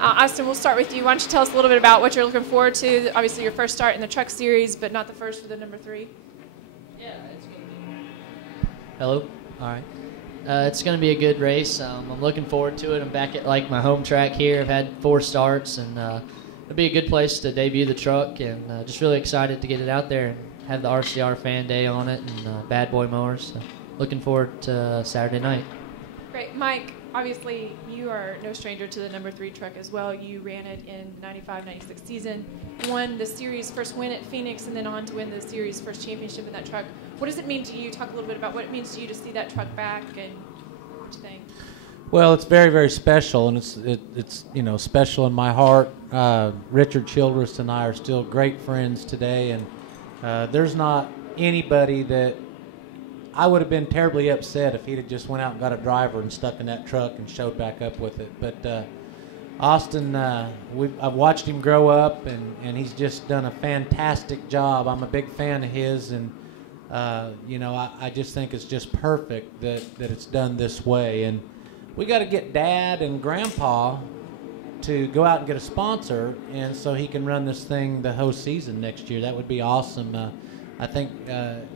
Austin, we'll start with you. Why don't you tell us a little bit about what you're looking forward to? Obviously, your first start in the Truck Series, but not the first for the number 3. Yeah, it's going to be. Hello? All right. It's going to be a good race. I'm looking forward to it. I'm back at my home track here. I've had 4 starts, and it'll be a good place to debut the truck, and just really excited to get it out there and have the RCR Fan Day on it and Bad Boy Mowers. So looking forward to Saturday night. Great. Mike, obviously you are no stranger to the number 3 truck as well. You ran it in the 95-96 season, won the series first win at Phoenix, and then on to win the series first championship in that truck. What does it mean to you? Talk a little bit about what it means to you to see that truck back and what you think. Well, it's very, very special, and it's special in my heart. Richard Childress and I are still great friends today, and there's not anybody that I would have been terribly upset if he'd have just went out and got a driver and stuck in that truck and showed back up with it. But Austin, I've watched him grow up, and he's just done a fantastic job. I'm a big fan of his, and I just think it's just perfect that it's done this way. And we got to get Dad and Grandpa to go out and get a sponsor, and so he can run this thing the whole season next year. That would be awesome. I think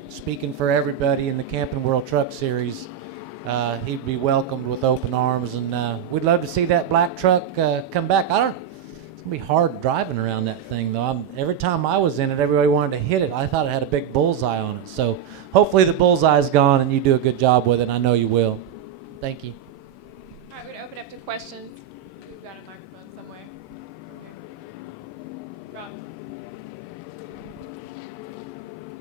speaking for everybody in the Camping World Truck Series, he'd be welcomed with open arms, and we'd love to see that black truck come back. It's gonna be hard driving around that thing, though. Every time I was in it, everybody wanted to hit it. I thought it had a big bullseye on it. So hopefully the bullseye's gone, and you do a good job with it. I know you will. Thank you. All right, we're gonna open up to questions. We've got a microphone somewhere. Rob.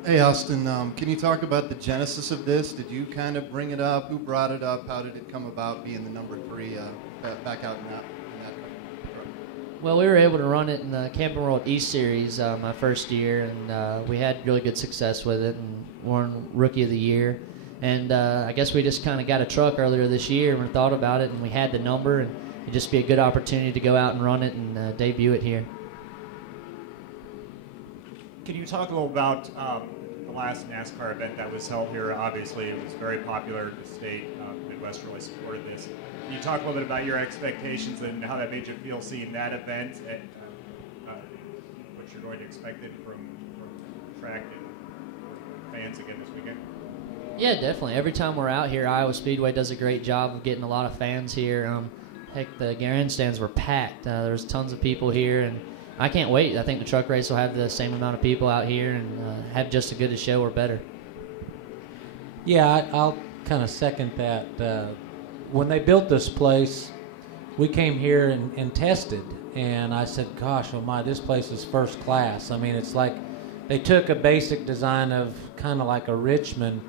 Hey, Austin, can you talk about the genesis of this? Did you kind of bring it up? Who brought it up? How did it come about being the number 3 back out in that truck? Well, we were able to run it in the Camping World East Series my first year, and we had really good success with it and won Rookie of the Year. And I guess we just kind of got a truck earlier this year and thought about it, and we had the number, and it'd just be a good opportunity to go out and run it and debut it here. Can you talk a little about the last NASCAR event that was held here? Obviously, it was very popular. The state, Midwest really supported this. Can you talk a little bit about your expectations and how that made you feel seeing that event and what you're going to expect from the track and fans again this weekend? Yeah, definitely. Every time we're out here, Iowa Speedway does a great job of getting a lot of fans here. Heck, the grandstands were packed. There's tons of people here, and I can't wait. I think the truck race will have the same amount of people out here and have just as good a show or better. Yeah, I'll kind of second that. When they built this place, we came here and tested, and I said, gosh, oh my, this place is first class. I mean, it's like they took a basic design of kind of like a Richmond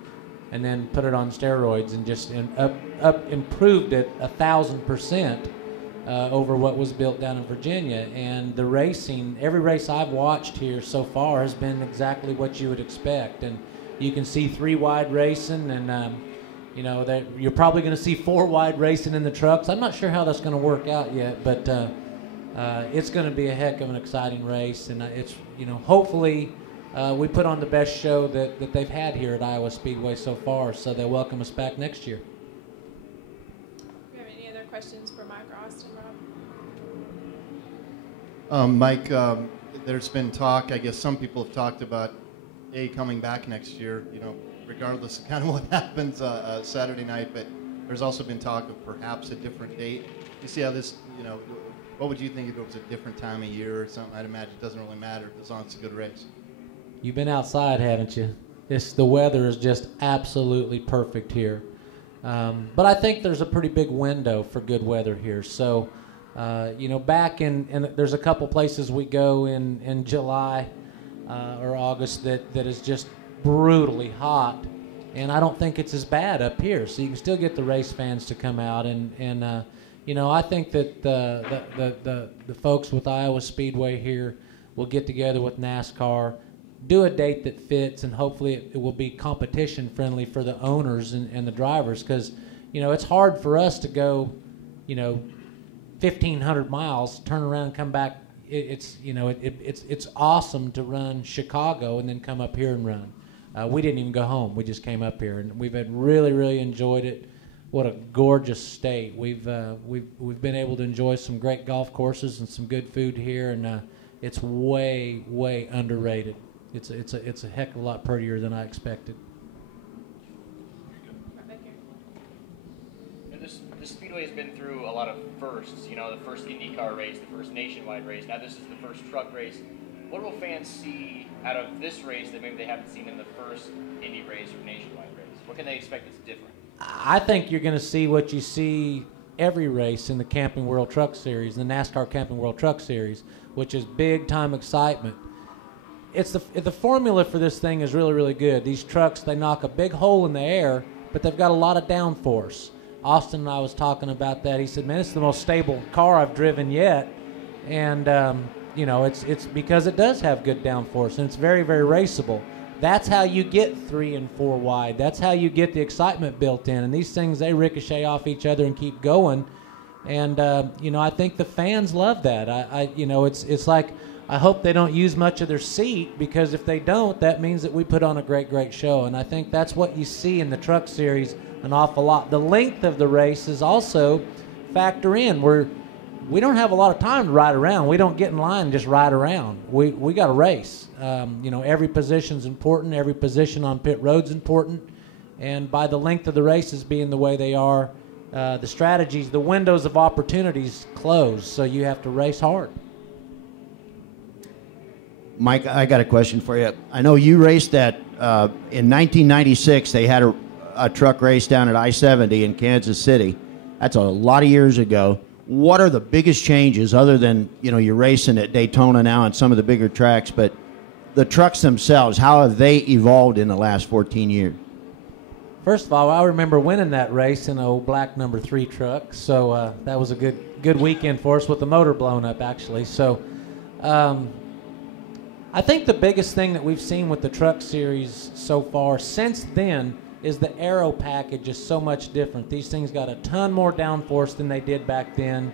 and then put it on steroids and just improved it 1,000%. Over what was built down in Virginia. And the racing, every race I've watched here so far has been exactly what you would expect. And you can see 3 wide racing, and you're probably going to see 4 wide racing in the trucks. I'm not sure how that's going to work out yet, but it's going to be a heck of an exciting race. And it's, hopefully we put on the best show that they've had here at Iowa Speedway so far, so they'll welcome us back next year. Do you have any other questions for Mike or Austin, Rob? Mike, there's been talk, I guess some people have talked about coming back next year, regardless of kind of what happens Saturday night, but there's also been talk of perhaps a different date. You see how this, what would you think if it was a different time of year or something? I'd imagine it doesn't really matter as long as it's a good race. You've been outside, haven't you? The weather is just absolutely perfect here. But I think there's a pretty big window for good weather here. So, back in there's a couple places we go in July or August that is just brutally hot, and I don't think it's as bad up here. So you can still get the race fans to come out, and I think that the folks with Iowa Speedway here will get together with NASCAR, do a date that fits, and hopefully it will be competition friendly for the owners and the drivers, because it's hard for us to go 1,500 miles, turn around and come back. It's awesome to run Chicago and then come up here and run. We didn't even go home. We just came up here, and we've really enjoyed it. what a gorgeous state. We've been able to enjoy some great golf courses and some good food here, and it's way underrated. It's a heck of a lot prettier than I expected. The Speedway has been through a lot of firsts. You know, the first IndyCar race, the first nationwide race. Now this is the first truck race. What will fans see out of this race that maybe they haven't seen in the first Indy race or nationwide race? What can they expect that's different? I think you're going to see what you see every race in the Camping World Truck Series, the NASCAR Camping World Truck Series, which is big-time excitement. It's the formula for this thing is really good. These trucks, they knock a big hole in the air, but they've got a lot of downforce. Austin and I was talking about that. He said, man, it's the most stable car I've driven yet. And, you know, it's because it does have good downforce, and it's very raceable. That's how you get 3 and 4 wide. That's how you get the excitement built in. And these things, they ricochet off each other and keep going. And, you know, I think the fans love that. You know, it's like, I hope they don't use much of their seat, because if they don't, that means that we put on a great show. And I think that's what you see in the Truck Series an awful lot. The length of the race is also factor in. We don't have a lot of time to ride around. We don't get in line and just ride around. We got to race. You know, every position's important. Every position on pit road's important. And by the length of the races being the way they are, the strategies, the windows of opportunities close. So you have to race hard. Mike, I got a question for you. I know you raced that in 1996. They had a truck race down at I-70 in Kansas City. That's a lot of years ago. What are the biggest changes, other than, you know, you're racing at Daytona now and some of the bigger tracks, but the trucks themselves, how have they evolved in the last 14 years? First of all, I remember winning that race in an old black number 3 truck, so that was a good weekend for us with the motor blown up, actually. So I think the biggest thing that we've seen with the Truck Series so far since then is the aero package is so much different. These things got a ton more downforce than they did back then.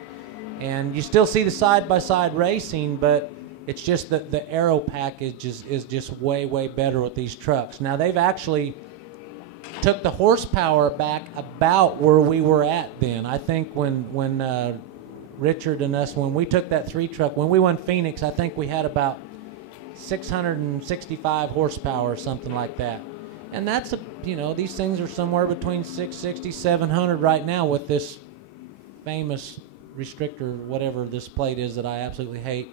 And you still see the side-by-side racing, but it's just that the aero package is just way better with these trucks. Now, they've actually took the horsepower back about where we were at then. I think when Richard and us, when we took that 3 truck, when we won Phoenix, I think we had about 665 horsepower or something like that. And that's, you know, these things are somewhere between 660, 700 right now with this famous restrictor, whatever this plate is that I absolutely hate.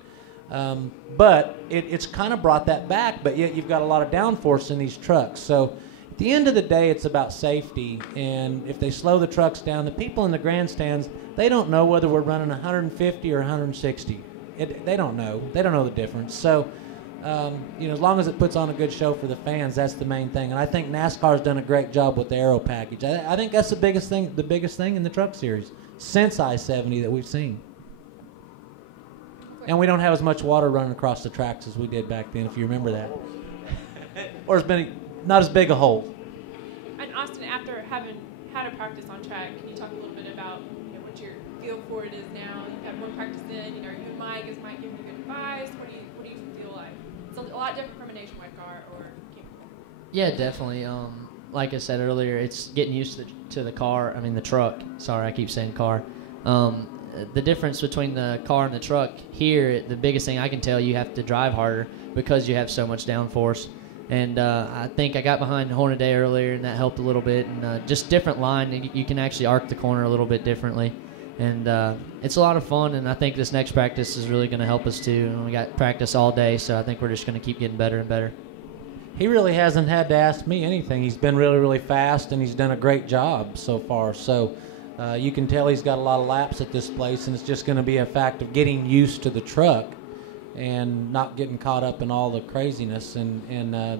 But it's kind of brought that back, but yet you've got a lot of downforce in these trucks. So at the end of the day, it's about safety. And if they slow the trucks down, the people in the grandstands, they don't know whether we're running 150 or 160. They don't know. They don't know the difference. So you know, as long as it puts on a good show for the fans, that's the main thing. And I think NASCAR's done a great job with the aero package. I think that's the biggest thing in the Truck Series since I-70 that we've seen. And we don't have as much water running across the tracks as we did back then, if you remember that. Or it's been not as big a hole. And Austin, after having had a practice on track, can you talk a little bit about, you know, what your feel for it is now? You've had more practice in. You know, are you and Mike? Is Mike giving you good advice? What do you feel like? It's a lot different from a nationwide car or camping car. Yeah, definitely. Like I said earlier, it's getting used to the car. I mean, the truck. Sorry, I keep saying car. The difference between the car and the truck here, the biggest thing I can tell, you have to drive harder because you have so much downforce. And I think I got behind Hornaday earlier, and that helped a little bit. And just different line, and you can actually arc the corner a little bit differently. And it's a lot of fun, and I think this next practice is really going to help us too. And we got practice all day, so I think we're just going to keep getting better and better. He really hasn't had to ask me anything. He's been really fast, and he's done a great job so far. So you can tell he's got a lot of laps at this place, and it's just going to be a fact of getting used to the truck and not getting caught up in all the craziness. And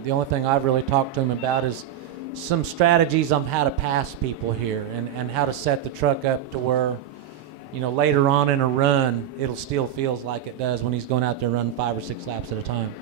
the only thing I've really talked to him about is some strategies on how to pass people here and how to set the truck up to where, you know, later on in a run, it'll still feels like it does when he's going out there running 5 or 6 laps at a time.